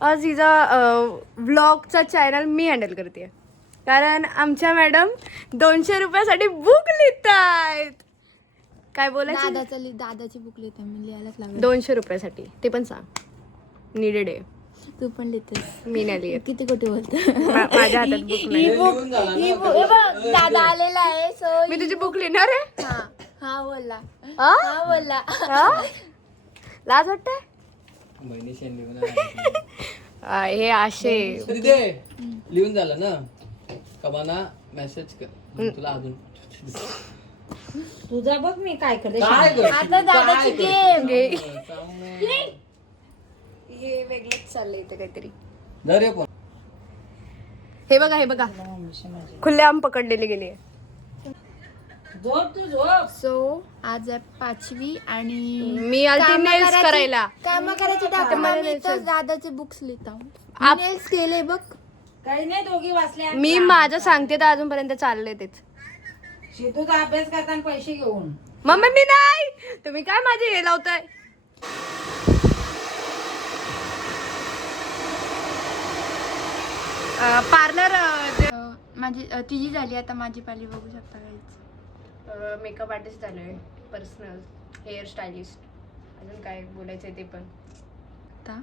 आज हिचा व्लॉगचा चॅनल मी हँडल करते, कारण आमच्या मॅडम 200 रुपयासाठी बुक लिहितायत. काय बोलायचं? दादाची बुक लिहिते मी, लिहायलाच लागेल. 200 रुपयासाठी, ते पण सांग. नीडेड आहे. तू पण लिहितेस? मी नाही लिहित. किती कोटी बोलत. माझ्या हातात बुक नाही. ही बुक दादा आलेला आहे, सो मी तुझी बुक लिहिणार आहे. हा बोलला. हा? हा बोलला. लाज वाटते. हे असे लिहून झालं ना कबाना मेसेज कर तुला अजून तुझा बघ मी काय करते. आता दादाची गेम. हे वेगळंच चाललंय इथे काहीतरी. हे बघा खुल्लेआम पकडलेले गेले. झोप तू झोप. सो आज आहे 5वी आणि मी आलती नेल्स करायला. काम करायची डॉक्युमेंट दादाचे बुक्स लिहिता. नेल्स केले बघ. काही नाही, दोघी वाचल्या. मी माझं सांगते तर अजूनपर्यंत चाललंय तेच. शितूचा अभ्यास करताना पैसे घेऊन. मम्मी मी नाही, तुम्ही काय माझे हे लावताय. पार्लर माझी तिची झाली, आता माझी पाली बघू शकता काहीच. मेकअप आर्टिस्ट झालोय, पर्सनल हेअर स्टायलिस्ट. अजून काय बोलायचंय ते पण. आता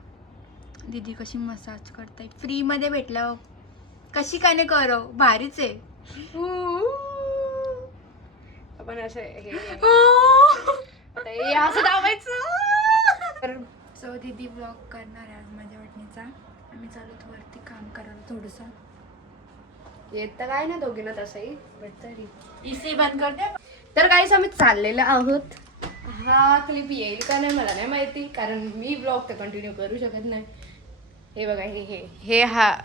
दीदी कशी मसाज करताय फ्री मध्ये भेटलं, कशी काय नाही करो, भारीच आहे. आपण असं हे असं दाबायचं. सो दीदी ब्लॉग करणार आहे आज माझ्या वाटणीचा. आम्ही चालू वरती काम करायला थोडस. येत तर काय ना दोघींना तसंही, बट तरी इसी बंद कर दे. तर काहीच आम्ही चाललेलो आहोत. हा क्लिप येईल का नाही मला नाही माहिती, कारण मी ब्लॉग तर कंटिन्यू करू शकत नाही. हे बघा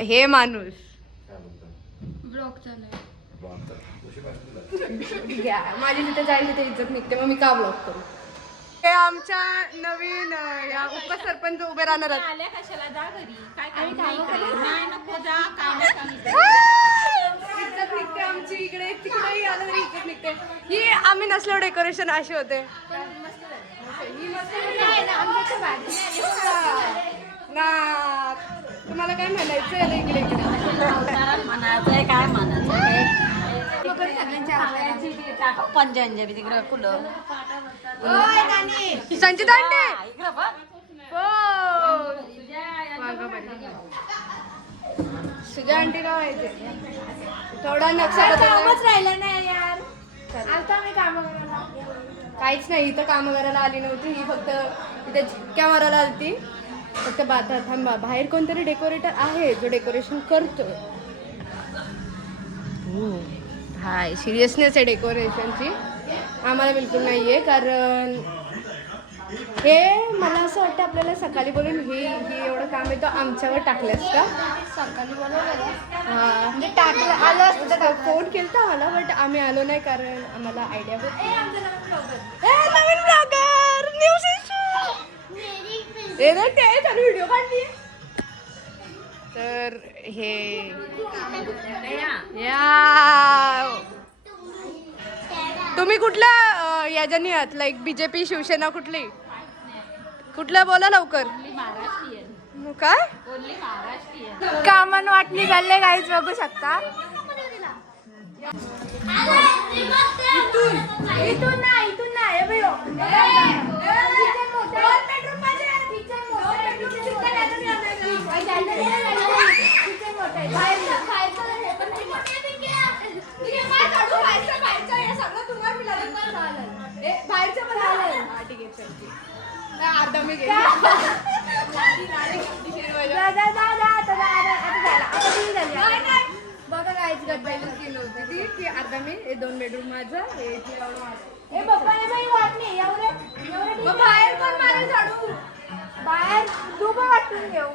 हे माणूस ब्लॉग चालू आहे. माझी जिथे जाईल तिथे इज्जत निघते, मग मी का ब्लॉग करू. हे आमच्या नवीन या उपसरपंच उभे राहणार आहेत. इज्जत निघते आमची, इकडे तिकडेही आलं तरी इज्जत निघते. ही आम्ही नसल्यावर डेकोरेशन असे होते ना. तुम्हाला काय म्हणायचं इकडे म्हणायचंय काय म्हणायचं पंजांजली तिकडं फुलं. संचिता अंडे तुझ्या आंटी का व्हायचे थोडा नक्षा राहिला नाही यार. आता आम्ही काम करायला काहीच नाही. इथं काम करायला आली नव्हती ही, फक्त इथे चिक्क्या मारायला आलती. फक्त थांबा, बाहेर कोणतरी डेकोरेटर आहे जो डेकोरेशन करतो. हाय सिरियसनेस आहे डेकोरेशनची. आम्हाला बिलकुल नाही आहे, कारण हे मला असं वाटतं आपल्याला सकाळी बोलून ही एवढं काम आहे तर आमच्यावर टाकलंस का. सकाळी बोलवलं हां म्हणजे टाकलं आलं असतं तर फोन केलता आम्हाला, बट आम्ही आलो नाही कारण आम्हाला आयडिया नवीन ब्लॉगर व्हिडिओ काढली. तर हे या तुम्ही कुठल्या याच्यानी आहात, लाईक बीजेपी शिवसेना कुठल्या बोला लवकर. काय कामन वाटणी चालले काहीच बघू शकता. इथून नाही बघा काहीच केलं होती ती की आता मी 2 बेडरूम माझं बाहेर पण मारे झाडू. बाहेर तू पण वाटून घेऊ.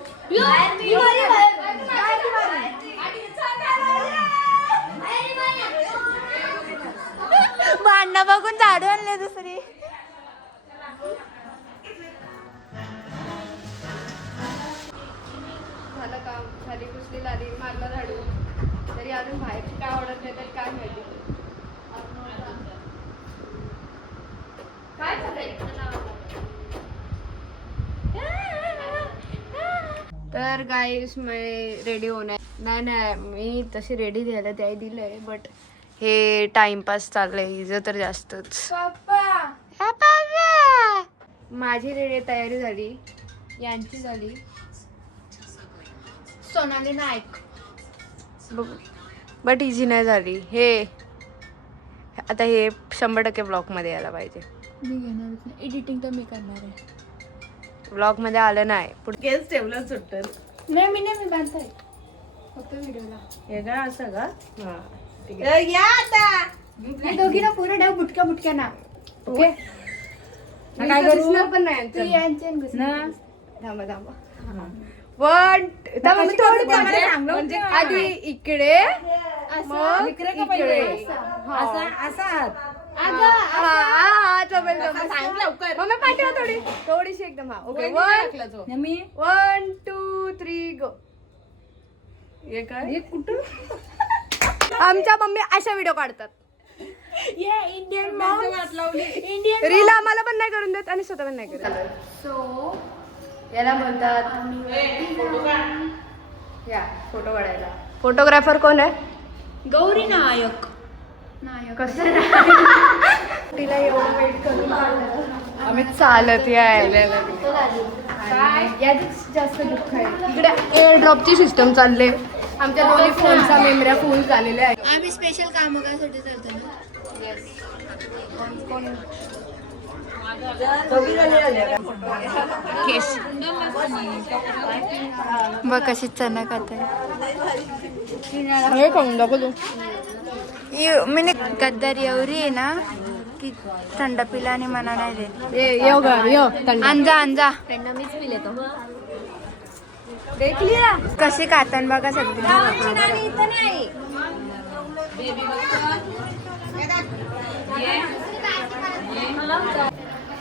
भांडणं बघून झाडू आणले दुसरी. झालं काम, झाली कुसली लादी, मारला झाडू, तरी अजून बाहेरची काय ऑर्डर नाही तरी काय माहिती. तर गाईस मी रेडी होणार नाही मी तशी रेडी द्यायला त्याही दिलंय बट हे टाइमपास चाललंय हिचं तर जास्तच. माझी रेडी तयारी झाली, यांची झाली, सोनाली नाईक. बट इझी नाही झाली. हे आता हे 100% ब्लॉगमध्ये यायला पाहिजे. मी घेणार नाही, एडिटिंग तर मी करणार आहे. ब्लॉगमध्ये आलं नाही पुढेच ठेवलं सुट्टर. नाही मी बांधताय फक्त व्हिडिओला. हे का असं का हा या आता दोघीला पुरं ठेव बुटक्या ना. ओके काय काय करू? दिसणार पण नाही तू यांचं. यांचे आणि घुसणार. ना थांबा पण थांबा, मी थोडं थांबा. म्हणजे आधी इकडे मग इकडे का इकडे. पहिले? हा. असा जमेल. सांग लवकर. मग मी पाठवा थोडीशी एकदम. हा ओके मी 1 2 3 गो. हे काय हे कुठं आमच्या मम्मी अशा व्हिडिओ काढतात. इंडियन वाट लावली रील आम्हाला पण नाही करून देत आणि स्वतः पण नाही करत. सो याला म्हणतात या फोटो काढायला. फोटोग्राफर कोण आहे? गौरी नायक. कसं तिला एवढं वेट करून काढलं. आम्ही चालत यायला काय याच जास्त दुःख आहे. इकडे एअर ड्रॉपची सिस्टम चालले. आमच्या दोन्ही फोनचा मेमऱ्या फुल झालेल्या आहे. आम्ही स्पेशल काम करायसाठी चालतो ना. केस बघ कशी चणक आता. हे करून दाखव तू. मी गद्दार एवढी आहे ना की थंड पिला आणि मना नाही देत. अंजा देख लिया कशी कातन बघा सगळी.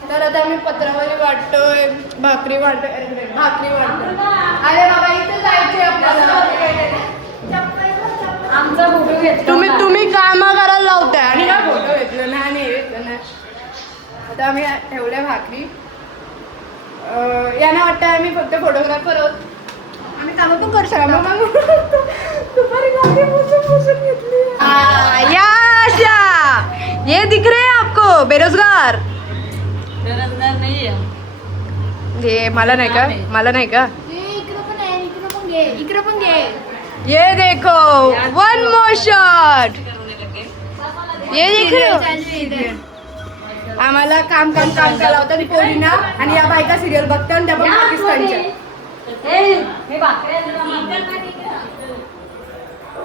तर आता आम्ही पत्रावळी वाटतोय, भाकरी वाटतोय. अरे बाबा इथे जायचे आपल्याला. आमचा फोटो घेतला तुम्ही काम करायला लावताय आणि काय फोटो घेतलं नाही आता आम्ही ठेवल्या भाकरी. यांना वाटतं आम्ही फक्त फोटोग्राफर आहोत. आम्ही कामं पण करू शकतो. दुपारी गाडी पुसून घेतली. ये दिख रहे हैं आपको बेरोजगार. बेरोजगार नाही ये मला नाही का इकडं पण घे. ये देखो वन मोर शॉट. ये दिख रहे हो? आम्हाला काम करायला लावतात पोरींना आणि या बायका सिरियल बघतात आणि त्या पण पाकिस्तानच्या.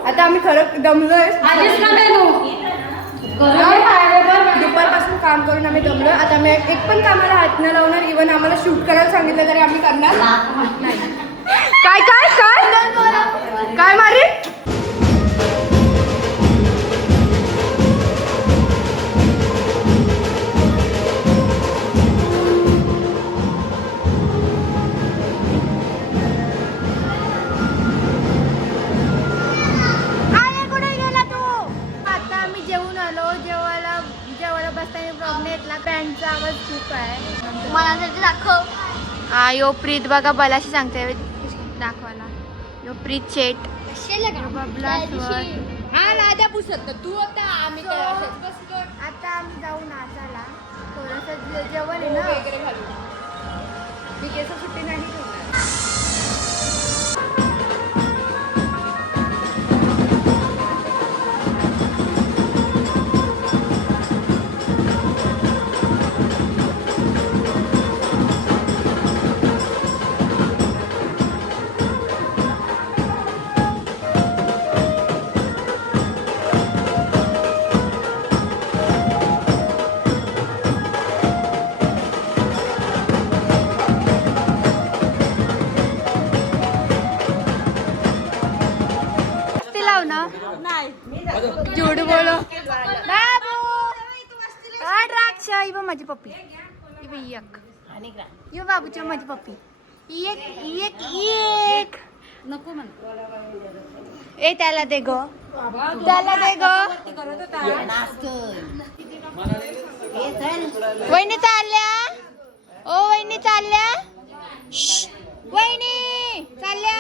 आता आम्ही खरं दमलोय. दुपारपासून काम करून आम्ही दमलोय. आता आम्ही एक पण कामाला हात न लावणार. इव्हन आम्हाला शूट करायला सांगितलं तरी आम्ही करणार नाही. काय काय काय काय मारी. आता आम्ही जेवून आलो. जेवायला बसताना प्रॉब्लेम येतला. पॅन्टचा आवाज खूप आहे. मला दाखव. हा यो प्रीत बघा बलाशी सांगते दाखवायला. यो प्रीत शेट बबला हा लाद्या पुसत तू आता आम्ही आता आम्ही जाऊ नाचायला. थोडंसं जेवण आहे ना वगैरे घालू. मी केस सुट्टी नाही ठेवणार. झूठ बोलो बाबू. द्राक्ष इव माझी पप्पी. इव एक इव बाबूची माझी पप्पी. एक नको म्हण ए त्याला दे गो. त्याला दे गो. वहिनी चालल्या. ओ वहिनी चालल्या. वहिनी तुम्ही चालल्या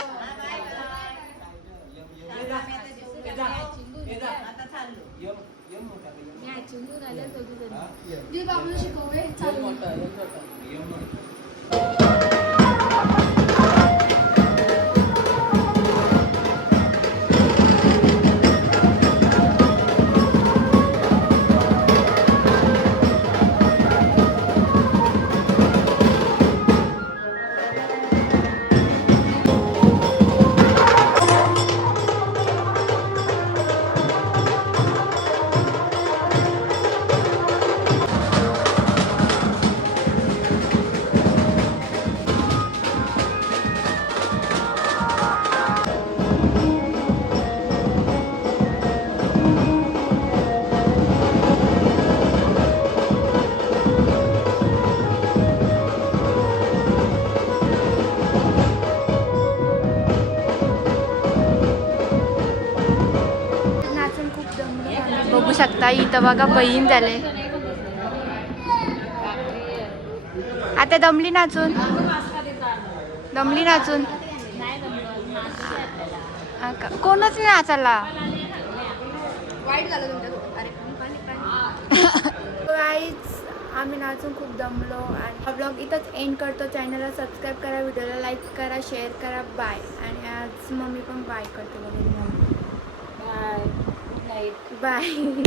नाचून खूप दमलो. बघू शकता इथं बघा बहीण झाले. आता दमली नाचून कोणच नाही नाचायला. वाईट झालं तुमच्या गाईज आम्ही नाचून खूप दमलो आणि हा ब्लॉग इथंच एंड करतो. चॅनलला सबस्क्राईब करा, व्हिडिओला लाईक करा, शेअर करा. बाय. आणि आज मम्मी पण बाय करते वगैरे. बाय.